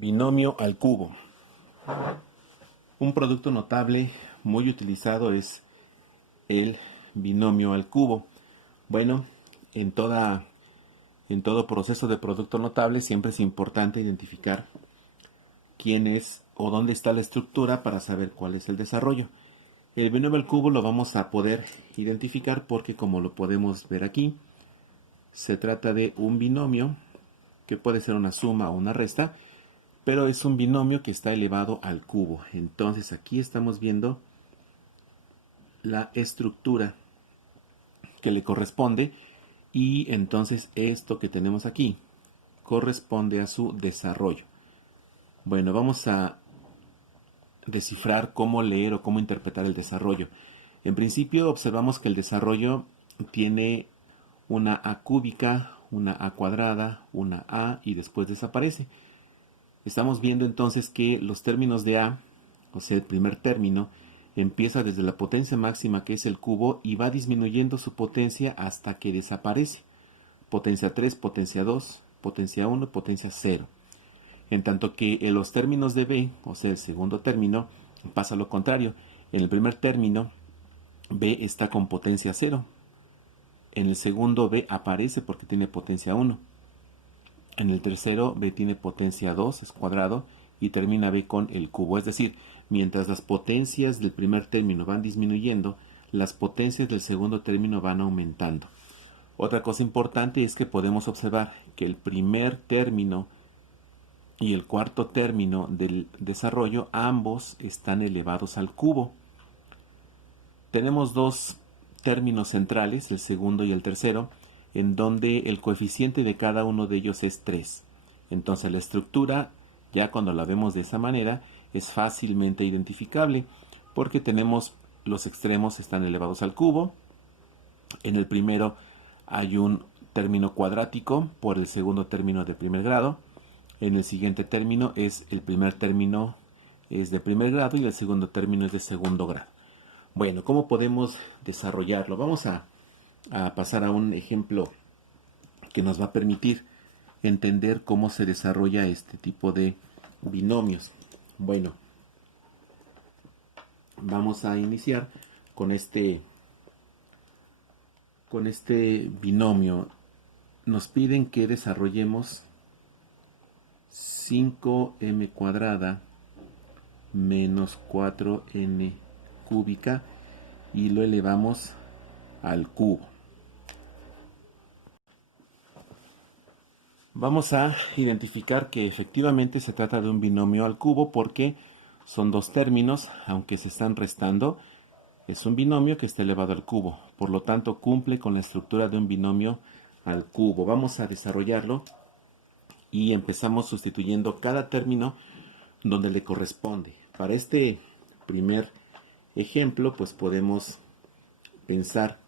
Binomio al cubo. Un producto notable muy utilizado es el binomio al cubo. Bueno, en todo proceso de producto notable siempre es importante identificar quién es o dónde está la estructura para saber cuál es el desarrollo. El binomio al cubo lo vamos a poder identificar porque, como lo podemos ver aquí, se trata de un binomio que puede ser una suma o una resta, pero es un binomio que está elevado al cubo. Entonces aquí estamos viendo la estructura que le corresponde, y entonces esto que tenemos aquí corresponde a su desarrollo. Bueno, vamos a descifrar cómo leer o cómo interpretar el desarrollo. En principio observamos que el desarrollo tiene una a cúbica, una a cuadrada, una a y después desaparece. Estamos viendo entonces que los términos de a, o sea el primer término, empieza desde la potencia máxima, que es el cubo, y va disminuyendo su potencia hasta que desaparece. Potencia 3, potencia 2, potencia 1, potencia 0. En tanto que en los términos de b, o sea el segundo término, pasa lo contrario. En el primer término, b está con potencia 0. En el segundo, b aparece porque tiene potencia 1. En el tercero, b tiene potencia 2, es cuadrado, y termina b con el cubo. Es decir, mientras las potencias del primer término van disminuyendo, las potencias del segundo término van aumentando. Otra cosa importante es que podemos observar que el primer término y el cuarto término del desarrollo, ambos están elevados al cubo. Tenemos dos términos centrales, el segundo y el tercero, en donde el coeficiente de cada uno de ellos es 3. Entonces la estructura, ya cuando la vemos de esa manera, es fácilmente identificable, porque tenemos los extremos están elevados al cubo. En el primero hay un término cuadrático por el segundo término de primer grado. En el siguiente término el primer término es de primer grado y el segundo término es de segundo grado. Bueno, ¿cómo podemos desarrollarlo? Vamos a pasar a un ejemplo que nos va a permitir entender cómo se desarrolla este tipo de binomios. Bueno, vamos a iniciar con este binomio. Nos piden que desarrollemos 5m cuadrada menos 4n cúbica y lo elevamos al cubo. Vamos a identificar que efectivamente se trata de un binomio al cubo porque son dos términos, aunque se están restando. Es un binomio que está elevado al cubo, por lo tanto cumple con la estructura de un binomio al cubo. Vamos a desarrollarlo y empezamos sustituyendo cada término donde le corresponde. Para este primer ejemplo, pues podemos pensar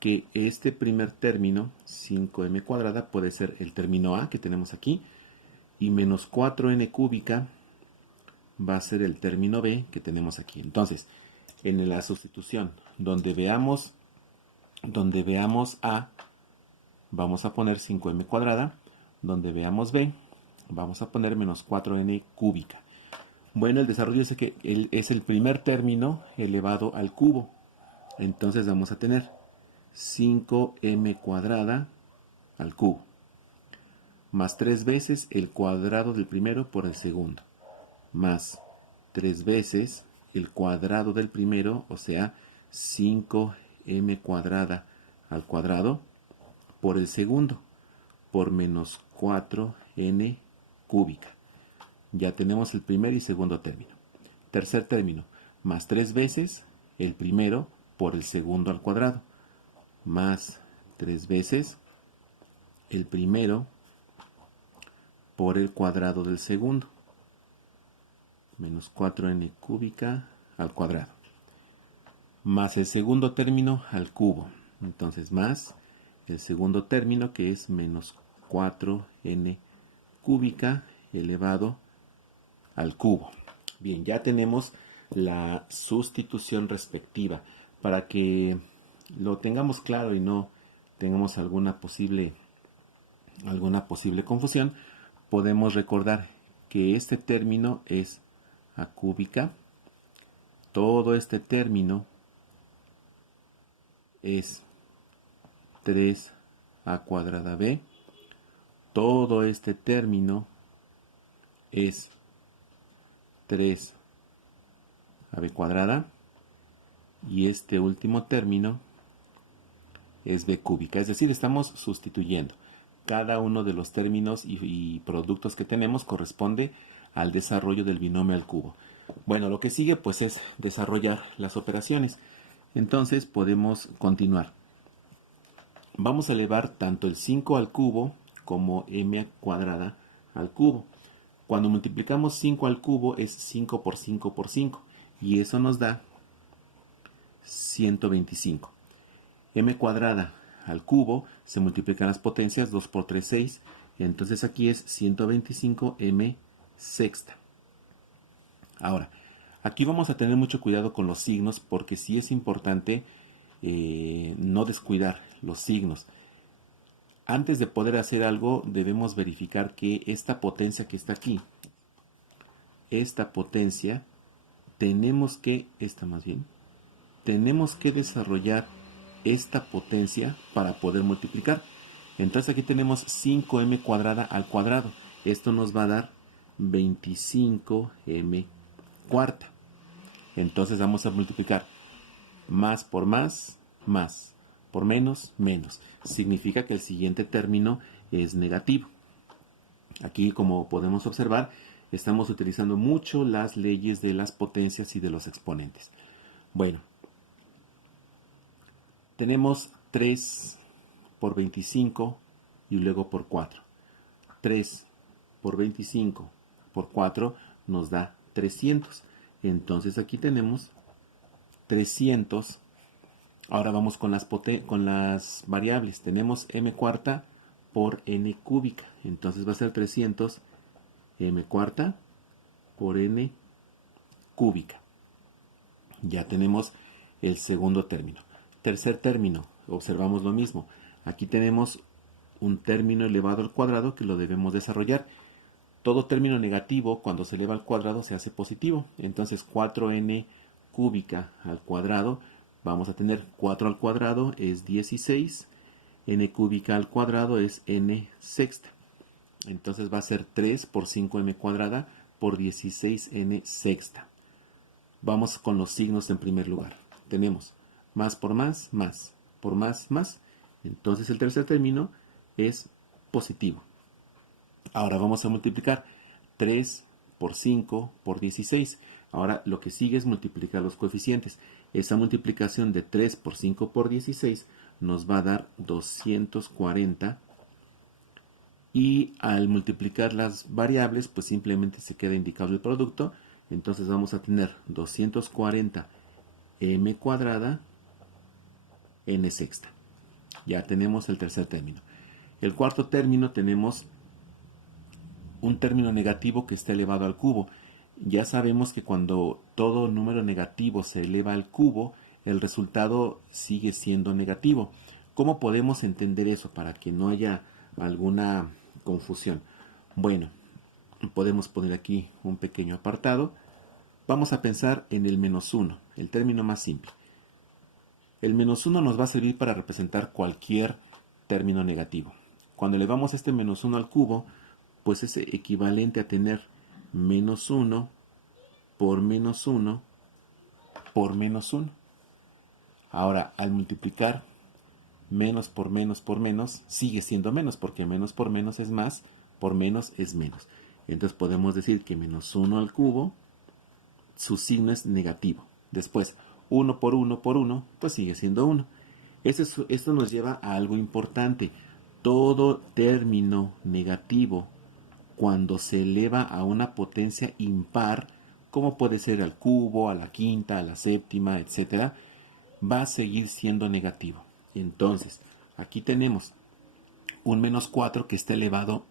que este primer término, 5m cuadrada, puede ser el término a que tenemos aquí, y menos 4n cúbica va a ser el término b que tenemos aquí. Entonces, en la sustitución, donde veamos a, vamos a poner 5m cuadrada, donde veamos b, vamos a poner menos 4n cúbica. Bueno, el desarrollo es que es el primer término elevado al cubo. Entonces vamos a tener 5m cuadrada al cubo, más 3 veces el cuadrado del primero por el segundo, más 3 veces el cuadrado del primero, o sea, 5m cuadrada al cuadrado por el segundo, por menos 4n cúbica. Ya tenemos el primer y segundo término. Tercer término, más 3 veces el primero por el segundo al cuadrado, más 3 veces el primero por el cuadrado del segundo, menos 4n cúbica al cuadrado, más el segundo término al cubo. Entonces más el segundo término, que es menos 4n cúbica elevado al cubo. Bien, ya tenemos la sustitución respectiva. Para que lo tengamos claro y no tengamos alguna posible confusión, podemos recordar que este término es a cúbica, todo este término es 3a cuadrada b, todo este término es 3ab cuadrada y este último término es b cúbica. Es decir, estamos sustituyendo. Cada uno de los términos y productos que tenemos corresponde al desarrollo del binomio al cubo. Bueno, lo que sigue pues es desarrollar las operaciones. Entonces podemos continuar. Vamos a elevar tanto el 5 al cubo como m cuadrada al cubo. Cuando multiplicamos 5 al cubo es 5 por 5 por 5 y eso nos da 125. M cuadrada al cubo se multiplican las potencias, 2 por 3, 6. Entonces aquí es 125 m sexta. Ahora, aquí vamos a tener mucho cuidado con los signos porque sí es importante no descuidar los signos. Antes de poder hacer algo debemos verificar que esta potencia que está aquí, esta potencia, tenemos que desarrollar esta potencia para poder multiplicar. Entonces aquí tenemos 5m cuadrada al cuadrado. Esto nos va a dar 25m cuarta. Entonces vamos a multiplicar más por más, más. Por menos, menos. Significa que el siguiente término es negativo. Aquí, como podemos observar, estamos utilizando mucho las leyes de las potencias y de los exponentes. Bueno, tenemos 3 por 25 y luego por 4. 3 por 25 por 4 nos da 300. Entonces aquí tenemos 300. Ahora vamos con las variables. Tenemos m cuarta por n cúbica. Entonces va a ser 300 m cuarta por n cúbica. Ya tenemos el segundo término. Tercer término, observamos lo mismo. Aquí tenemos un término elevado al cuadrado que lo debemos desarrollar. Todo término negativo cuando se eleva al cuadrado se hace positivo. Entonces 4n cúbica al cuadrado, vamos a tener 4 al cuadrado es 16, n cúbica al cuadrado es n sexta. Entonces va a ser 3 por 5m cuadrada por 16n sexta. Vamos con los signos en primer lugar. Tenemos más por más, más, por más, más. Entonces el tercer término es positivo. Ahora vamos a multiplicar 3 por 5 por 16. Ahora lo que sigue es multiplicar los coeficientes. Esa multiplicación de 3 por 5 por 16 nos va a dar 240. Y al multiplicar las variables, pues simplemente se queda indicado el producto. Entonces vamos a tener 240 m cuadrada n sexta. Ya tenemos el tercer término. El cuarto término tenemos un término negativo que está elevado al cubo. Ya sabemos que cuando todo número negativo se eleva al cubo, el resultado sigue siendo negativo. ¿Cómo podemos entender eso para que no haya alguna confusión? Bueno, podemos poner aquí un pequeño apartado. Vamos a pensar en el menos 1, el término más simple. El menos 1 nos va a servir para representar cualquier término negativo. Cuando elevamos este menos 1 al cubo, pues es equivalente a tener menos 1 por menos 1 por menos 1. Ahora, al multiplicar menos por menos, sigue siendo menos, porque menos por menos es más, por menos es menos. Entonces podemos decir que menos 1 al cubo, su signo es negativo. Después, 1 por 1, pues sigue siendo 1. Esto nos lleva a algo importante. Todo término negativo, cuando se eleva a una potencia impar, como puede ser al cubo, a la quinta, a la séptima, etc., va a seguir siendo negativo. Entonces, aquí tenemos un menos 4 que está elevado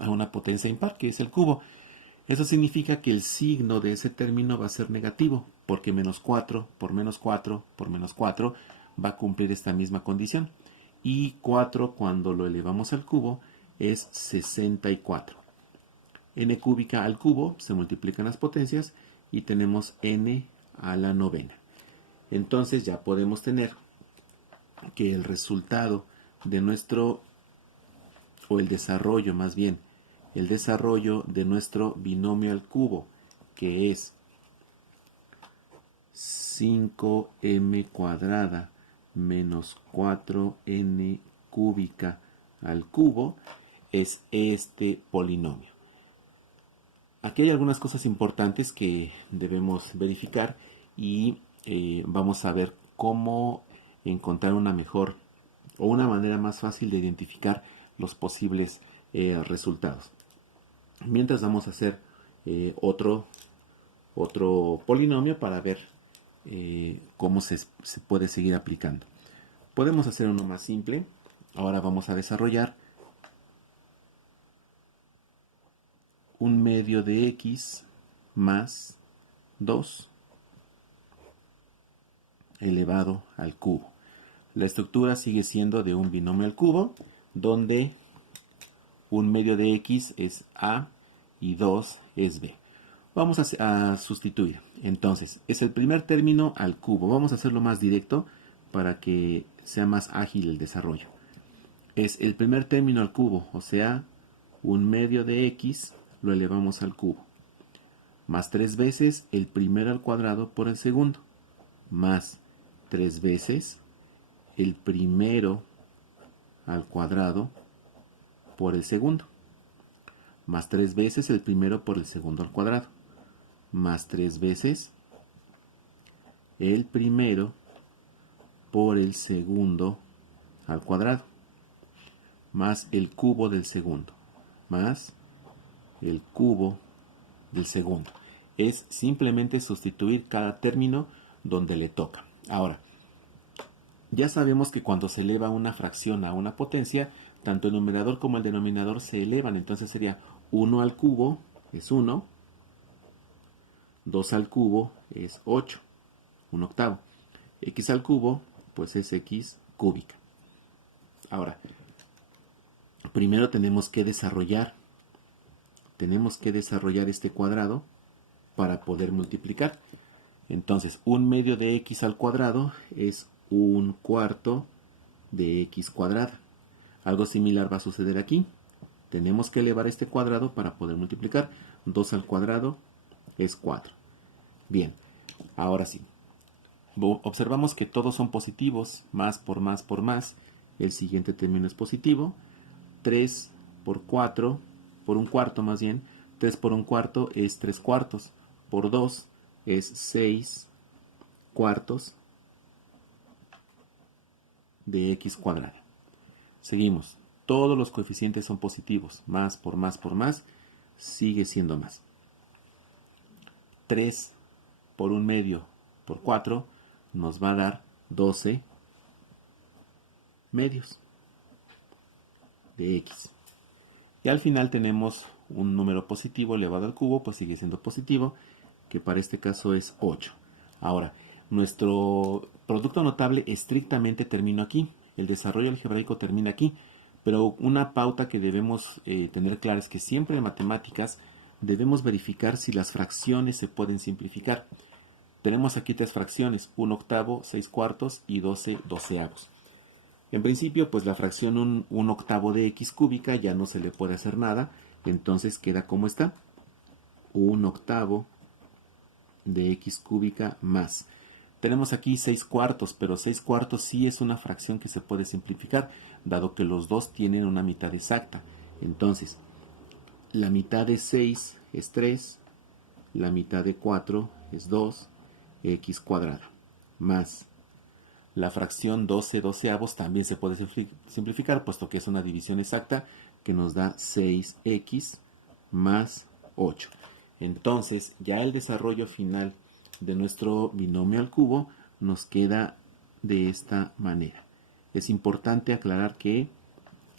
a una potencia impar, que es el cubo. Eso significa que el signo de ese término va a ser negativo, porque menos 4 por menos 4 por menos 4 va a cumplir esta misma condición. Y 4 cuando lo elevamos al cubo es 64. n cúbica al cubo, se multiplican las potencias y tenemos n a la novena. Entonces ya podemos tener que el resultado de nuestro, o el desarrollo más bien, el desarrollo de nuestro binomio al cubo, que es 5m cuadrada menos 4n cúbica al cubo, es este polinomio. Aquí hay algunas cosas importantes que debemos verificar y vamos a ver cómo encontrar una mejor o una manera más fácil de identificar los posibles resultados. Mientras vamos a hacer otro polinomio para ver cómo se puede seguir aplicando. Podemos hacer uno más simple. Ahora vamos a desarrollar un medio de x más 2 elevado al cubo. La estructura sigue siendo de un binomio al cubo, donde un medio de x es a y 2 es b. Vamos a sustituir. Entonces, es el primer término al cubo. Vamos a hacerlo más directo para que sea más ágil el desarrollo. Es el primer término al cubo, o sea, un medio de x lo elevamos al cubo. Más 3 veces el primero al cuadrado por el segundo. Más 3 veces el primero al cuadrado por el segundo. Más 3 veces el primero por el segundo al cuadrado. Más 3 veces el primero por el segundo al cuadrado. Más el cubo del segundo. Más el cubo del segundo. Es simplemente sustituir cada término donde le toca. Ahora, ya sabemos que cuando se eleva una fracción a una potencia, tanto el numerador como el denominador se elevan. Entonces sería 1 al cubo es 1, 2 al cubo es 8, un octavo. X al cubo, pues es x cúbica. Ahora, primero tenemos que desarrollar este cuadrado para poder multiplicar. Entonces, un medio de x al cuadrado es un cuarto de x cuadrada. Algo similar va a suceder aquí. Tenemos que elevar este cuadrado para poder multiplicar. 2 al cuadrado es 4. Bien, ahora sí. Observamos que todos son positivos. Más por más por más. El siguiente término es positivo. 3 por 4, por un cuarto más bien. 3 por un cuarto es 3 cuartos. Por 2 es 6 cuartos de x cuadrada. Seguimos. Todos los coeficientes son positivos. Más por más por más sigue siendo más. 3 por un medio por 4 nos va a dar 12 medios de x. Y al final tenemos un número positivo elevado al cubo, pues sigue siendo positivo, que para este caso es 8. Ahora, nuestro producto notable estrictamente termina aquí. El desarrollo algebraico termina aquí. Pero una pauta que debemos tener clara es que siempre en matemáticas debemos verificar si las fracciones se pueden simplificar. Tenemos aquí tres fracciones, 1 octavo, 6 cuartos y 12 doceavos. En principio, pues la fracción 1 octavo de x cúbica ya no se le puede hacer nada, entonces queda como está. 1 octavo de x cúbica más. Tenemos aquí 6 cuartos, pero 6 cuartos sí es una fracción que se puede simplificar, dado que los dos tienen una mitad exacta. Entonces, la mitad de 6 es 3, la mitad de 4 es 2, x cuadrada, más la fracción 12 doceavos también se puede simplificar, puesto que es una división exacta que nos da 6x más 8. Entonces, ya el desarrollo final de nuestro binomio al cubo nos queda de esta manera. Es importante aclarar que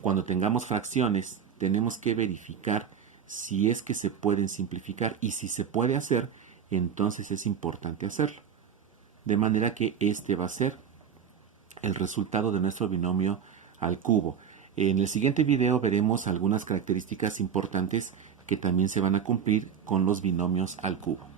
cuando tengamos fracciones tenemos que verificar si es que se pueden simplificar, y si se puede hacer, entonces es importante hacerlo. De manera que este va a ser el resultado de nuestro binomio al cubo. En el siguiente video veremos algunas características importantes que también se van a cumplir con los binomios al cubo.